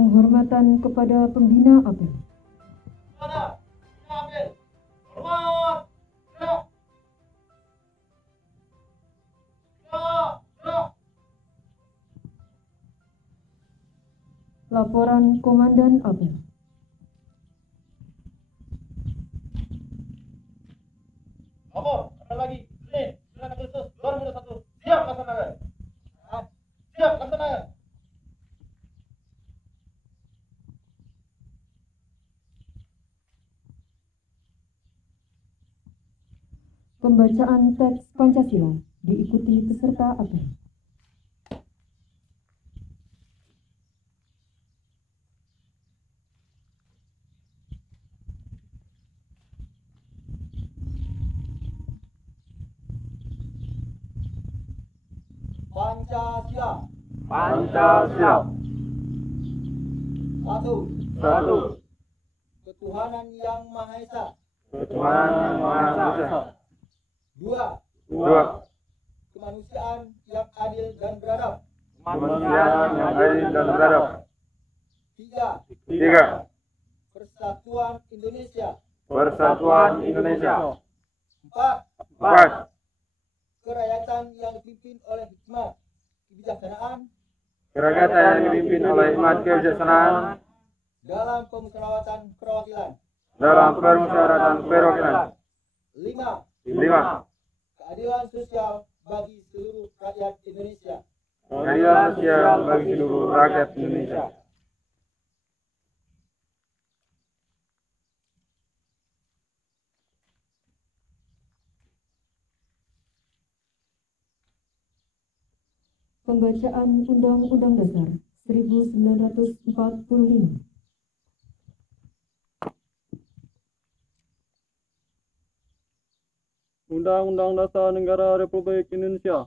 Penghormatan kepada pembina APEL. Hormat. Laporan Komandan APEL. Lapor, ada lagi. Ini, Sembilan Agustus 2021. Siap laksanakan. Siap laksanakan. Pembacaan teks Pancasila diikuti peserta APEL. Pancasila. Pancasila. Satu. Ketuhanan yang Maha Esa. Ketuhanan yang Maha Esa. Dua. Kemanusiaan yang adil dan beradab. Kemanusiaan yang adil dan beradab. Tiga. 3. Persatuan Indonesia. Persatuan Indonesia. 4. 4. Kerakyatan yang dipimpin oleh hikmat, kebijaksanaan Kerakyatan yang dipimpin oleh hikmat kebijaksanaan dalam pemusyawaratan perwakilan. dalam permusyawaratan perwakilan. 5. 5. Keadilan sosial bagi seluruh rakyat Indonesia. Keadilan sosial bagi seluruh rakyat Indonesia. Pembacaan Undang-Undang Dasar 1945. Undang-Undang Dasar Negara Republik Indonesia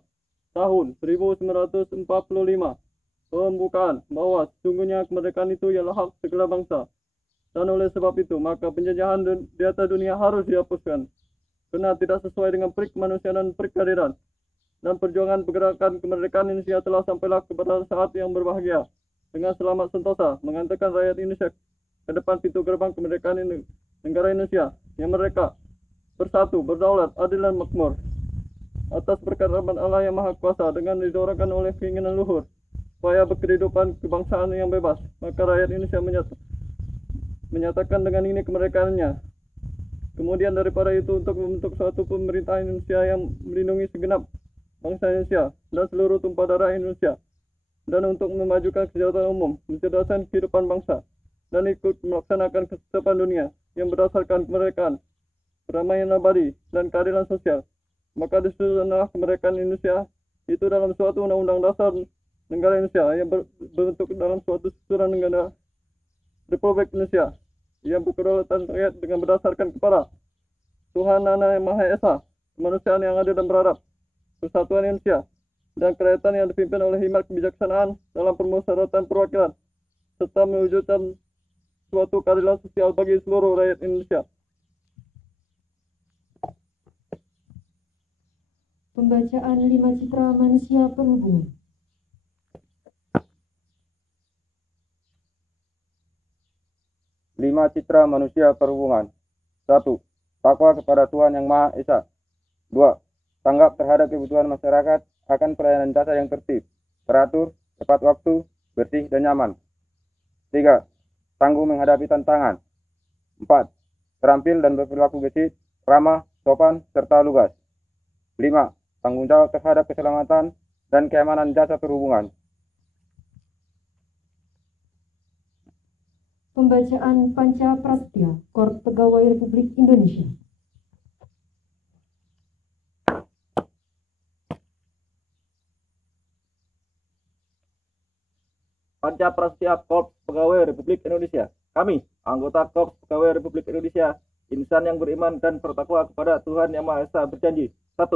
tahun 1945. Pembukaan bahwa sesungguhnya kemerdekaan itu ialah hak segala bangsa. Dan oleh sebab itu, maka penjajahan di atas dunia harus dihapuskan. Karena tidak sesuai dengan perik kemanusiaan dan perik keadilan. Dan perjuangan pergerakan kemerdekaan Indonesia telah sampailah kepada saat yang berbahagia. Dengan selamat sentosa mengantarkan rakyat Indonesia ke depan pintu gerbang kemerdekaan negara Indonesia yang merdeka, bersatu, berdaulat, adil dan makmur. Atas berkat rahmat Allah yang Maha Kuasa dengan didorongkan oleh keinginan luhur supaya berkehidupan kebangsaan yang bebas, maka rakyat Indonesia menyatakan dengan ini kemerdekaannya. Kemudian daripada itu untuk membentuk suatu pemerintahan Indonesia yang melindungi segenap bangsa Indonesia dan seluruh tumpah darah Indonesia, dan untuk memajukan kesejahteraan umum, mencerdaskan kehidupan bangsa, dan ikut melaksanakan kesetaraan dunia yang berdasarkan kemerdekaan, perdamaian abadi, dan keadilan sosial. Maka disusunlah kemerdekaan Indonesia itu dalam suatu undang-undang dasar negara Indonesia yang berbentuk dalam suatu susunan negara Republik Indonesia yang berkedaulatan rakyat dengan berdasarkan kepada Tuhanan yang Maha Esa, kemanusiaan yang adil dan beradab, persatuan Indonesia, dan kerakyatan yang dipimpin oleh hikmat kebijaksanaan dalam permusyawaratan perwakilan, serta mewujudkan suatu keadilan sosial bagi seluruh rakyat Indonesia. Pembacaan 5 citra manusia perhubungan. Lima citra manusia perhubungan. 1. Takwa kepada Tuhan Yang Maha Esa. 2. Tanggap terhadap kebutuhan masyarakat akan pelayanan jasa yang tertib, teratur, tepat waktu, bersih, dan nyaman. 3. Tangguh menghadapi tantangan. 4. Terampil dan berperilaku gesit, ramah, sopan, serta lugas. 5. Tanggung jawab terhadap keselamatan dan keamanan jasa perhubungan. Pembacaan Panca Prastya, Korps Pegawai Republik Indonesia. Panca Prastya Korps Pegawai Republik Indonesia. Kami, anggota Korps Pegawai Republik Indonesia, insan yang beriman dan bertakwa kepada Tuhan Yang Maha Esa berjanji. 1.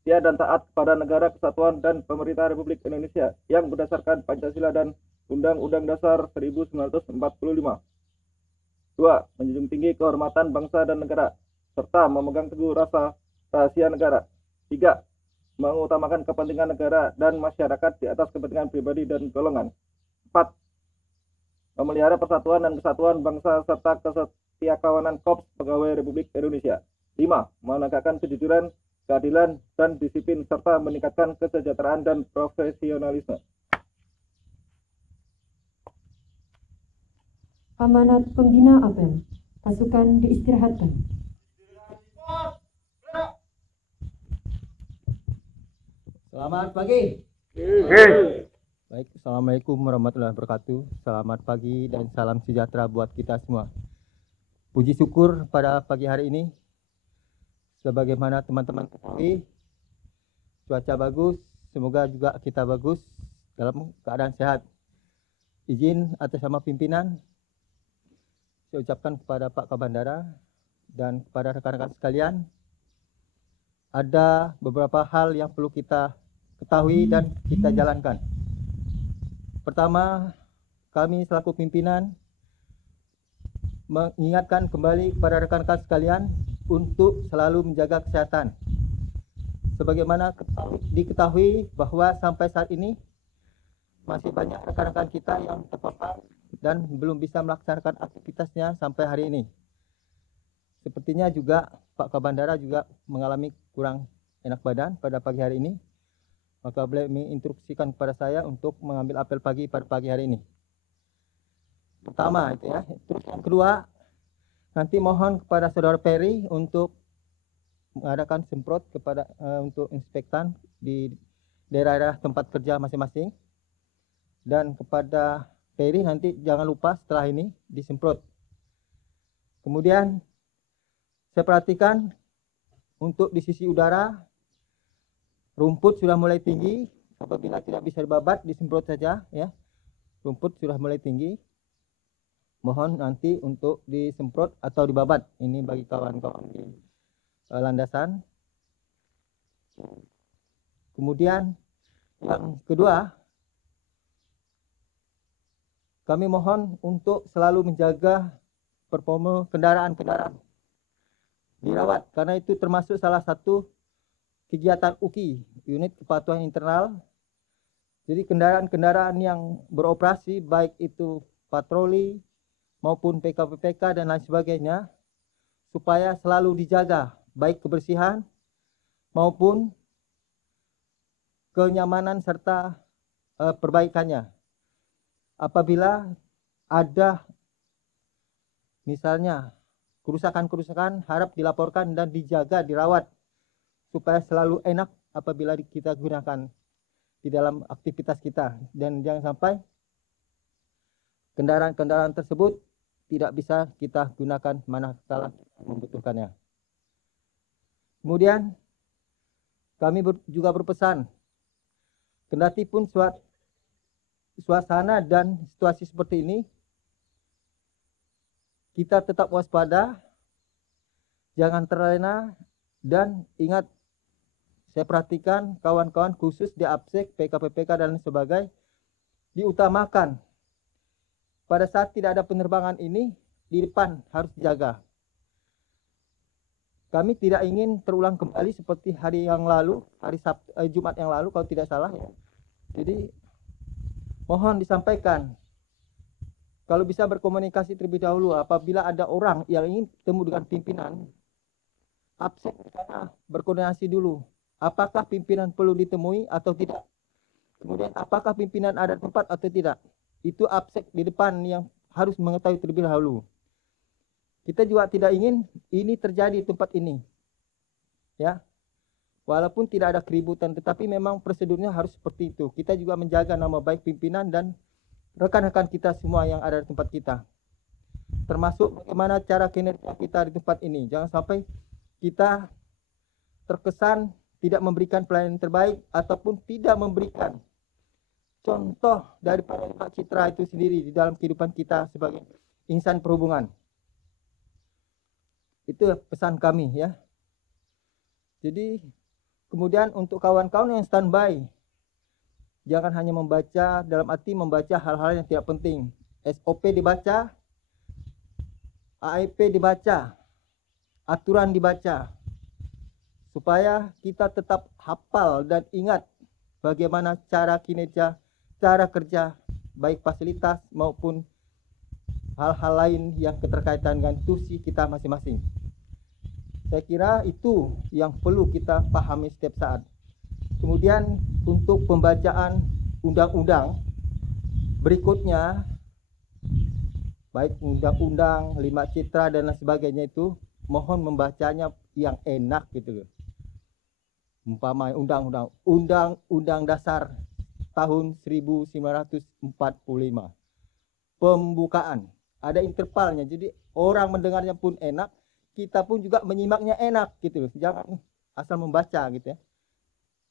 Setia dan taat kepada negara kesatuan dan pemerintah Republik Indonesia yang berdasarkan Pancasila dan Undang-Undang Dasar 1945. 2. Menjunjung tinggi kehormatan bangsa dan negara, serta memegang teguh rasa rahasia negara. 3. Mengutamakan kepentingan negara dan masyarakat di atas kepentingan pribadi dan golongan. 4. memelihara persatuan dan kesatuan bangsa serta kesetiakawanan Korps Pegawai Republik Indonesia. 5. Menegakkan kejujuran, keadilan, dan disiplin serta meningkatkan kesejahteraan dan profesionalisme. Amanat Pembina Apel. Pasukan diistirahatkan. Selamat pagi. Baik, Assalamualaikum warahmatullahi wabarakatuh. Selamat pagi dan salam sejahtera buat kita semua. Puji syukur pada pagi hari ini, sebagaimana teman-teman ketahui, cuaca bagus, semoga juga kita bagus dalam keadaan sehat. Izin atas nama pimpinan, saya ucapkan kepada Pak Kabandara dan kepada rekan-rekan sekalian, ada beberapa hal yang perlu kita ketahui dan kita jalankan. Pertama, kami selaku pimpinan mengingatkan kembali kepada rekan-rekan sekalian untuk selalu menjaga kesehatan. Sebagaimana diketahui bahwa sampai saat ini masih banyak rekan-rekan kita yang terpapar dan belum bisa melaksanakan aktivitasnya sampai hari ini. Sepertinya juga Pak Kabandara juga mengalami kurang enak badan pada pagi hari ini. Maka beliau menginstruksikan kepada saya untuk mengambil apel pagi pada pagi hari ini. Pertama itu ya. Terus yang kedua, nanti mohon kepada Saudara Peri untuk mengadakan semprot kepada untuk inspektan di daerah tempat kerja masing-masing. Dan kepada Peri nanti jangan lupa setelah ini disemprot. Kemudian saya perhatikan untuk di sisi udara, rumput sudah mulai tinggi. Apabila tidak bisa dibabat, disemprot saja ya. Rumput sudah mulai tinggi. Mohon nanti untuk disemprot atau dibabat. Ini bagi kawan-kawan di landasan. Kemudian yang kedua, kami mohon untuk selalu menjaga performa kendaraan-kendaraan dirawat, karena itu termasuk salah satu kegiatan UKI, unit kepatuhan internal. Jadi kendaraan-kendaraan yang beroperasi, baik itu patroli maupun PK-PK dan lain sebagainya, supaya selalu dijaga baik kebersihan maupun kenyamanan serta perbaikannya. Apabila ada misalnya kerusakan-kerusakan, harap dilaporkan dan dijaga, dirawat supaya selalu enak apabila kita gunakan di dalam aktivitas kita, dan jangan sampai kendaraan-kendaraan tersebut tidak bisa kita gunakan manakala membutuhkannya. Kemudian kami juga berpesan, kendati pun suasana dan situasi seperti ini, kita tetap waspada, jangan terlena, dan ingat, saya perhatikan kawan-kawan khusus di APSEK, PKPPK dan sebagainya diutamakan. Pada saat tidak ada penerbangan ini, di depan harus dijaga. Kami tidak ingin terulang kembali seperti hari yang lalu, Jumat yang lalu kalau tidak salah ya. Jadi mohon disampaikan, kalau bisa berkomunikasi terlebih dahulu. Apabila ada orang yang ingin bertemu dengan pimpinan, APSEK berkoordinasi dulu. Apakah pimpinan perlu ditemui atau tidak? Kemudian apakah pimpinan ada tempat atau tidak? Itu APSEK di depan yang harus mengetahui terlebih dahulu. Kita juga tidak ingin ini terjadi di tempat ini. Ya. Walaupun tidak ada keributan, tetapi memang prosedurnya harus seperti itu. Kita juga menjaga nama baik pimpinan dan rekan-rekan kita semua yang ada di tempat kita. Termasuk bagaimana cara kinerja kita di tempat ini. Jangan sampai kita terkesan tidak memberikan pelayanan terbaik ataupun tidak memberikan contoh daripada citra itu sendiri di dalam kehidupan kita sebagai insan perhubungan. Itu pesan kami ya. Jadi kemudian untuk kawan-kawan yang standby, jangan hanya membaca dalam arti membaca hal-hal yang tidak penting. SOP dibaca, AIP dibaca, aturan dibaca, supaya kita tetap hafal dan ingat bagaimana cara kinerja, cara kerja, baik fasilitas maupun hal-hal lain yang keterkaitan dengan tusi kita masing-masing. Saya kira itu yang perlu kita pahami setiap saat. Kemudian untuk pembacaan undang-undang berikutnya, baik undang-undang, 5 citra dan lain sebagainya itu, mohon membacanya yang enak gitu loh. Umpama undang-undang dasar tahun 1945. Pembukaan, ada intervalnya. Jadi orang mendengarnya pun enak, kita pun juga menyimaknya enak gitu loh. Jangan asal membaca gitu ya.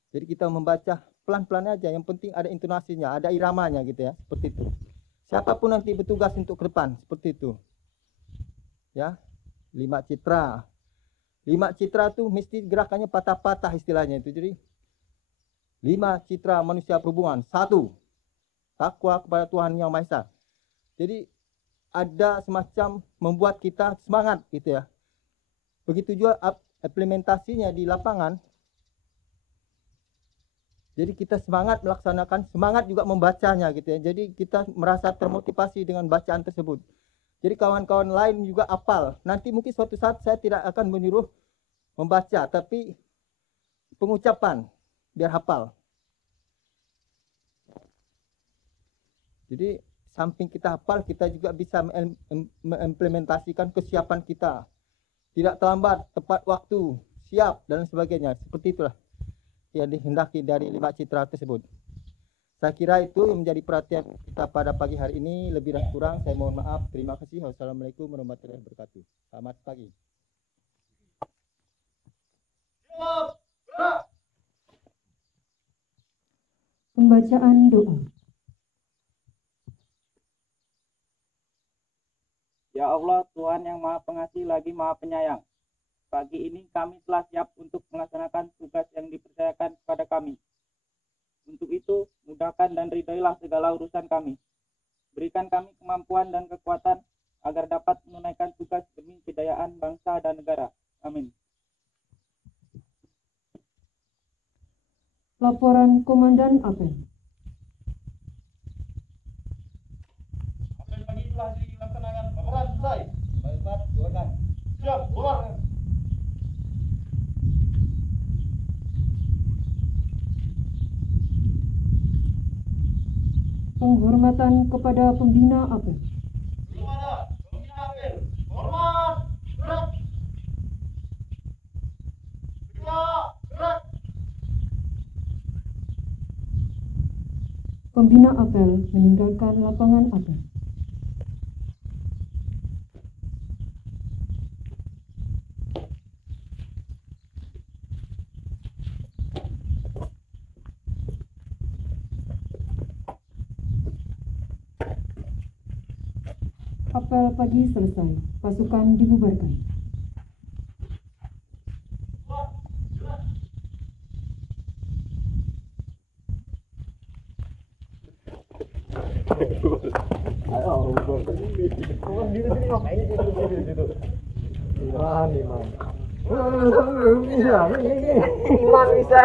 Jadi kita membaca pelan-pelan aja, yang penting ada intonasinya, ada iramanya gitu ya, seperti itu. Siapapun nanti bertugas untuk ke depan, seperti itu. Ya, 5 citra. 5 citra itu mesti gerakannya patah-patah istilahnya itu. Jadi 5 citra manusia perhubungan. 1, takwa kepada Tuhan Yang Maha Esa. Jadi ada semacam membuat kita semangat gitu ya. Begitu juga implementasinya di lapangan. Jadi kita semangat melaksanakan, semangat juga membacanya gitu ya. Jadi kita merasa termotivasi dengan bacaan tersebut. Jadi kawan-kawan lain juga hafal. Nanti mungkin suatu saat saya tidak akan menyuruh membaca, tapi pengucapan biar hafal. Jadi samping kita hafal, kita juga bisa mengimplementasikan kesiapan kita. Tidak terlambat, tepat waktu, siap dan sebagainya. Seperti itulah yang dihendaki dari 5 citra tersebut. Saya kira itu yang menjadi perhatian kita pada pagi hari ini. Lebih dan kurang saya mohon maaf. Terima kasih. Wassalamualaikum warahmatullahi wabarakatuh. Selamat pagi. Pembacaan doa. Ya Allah, Tuhan yang Maha Pengasih lagi Maha Penyayang. Pagi ini kami telah siap untuk melaksanakan tugas yang dipercayakan kepada kami. Untuk itu, mudahkan dan ridhoilah segala urusan kami. Berikan kami kemampuan dan kekuatan agar dapat menunaikan tugas demi kejayaan bangsa dan negara. Amin. Laporan Komandan Apel. Apel pagi telah dilaksanakan. Laporan selesai. Baik, Pak. Keluarkan. Siap, keluar. Penghormatan kepada pembina apel. Belum ada. Pembina apel. Hormat. Gerak. Gerak. Pembina apel meninggalkan lapangan apel. Apel pagi selesai, pasukan dibubarkan. Iman bisa.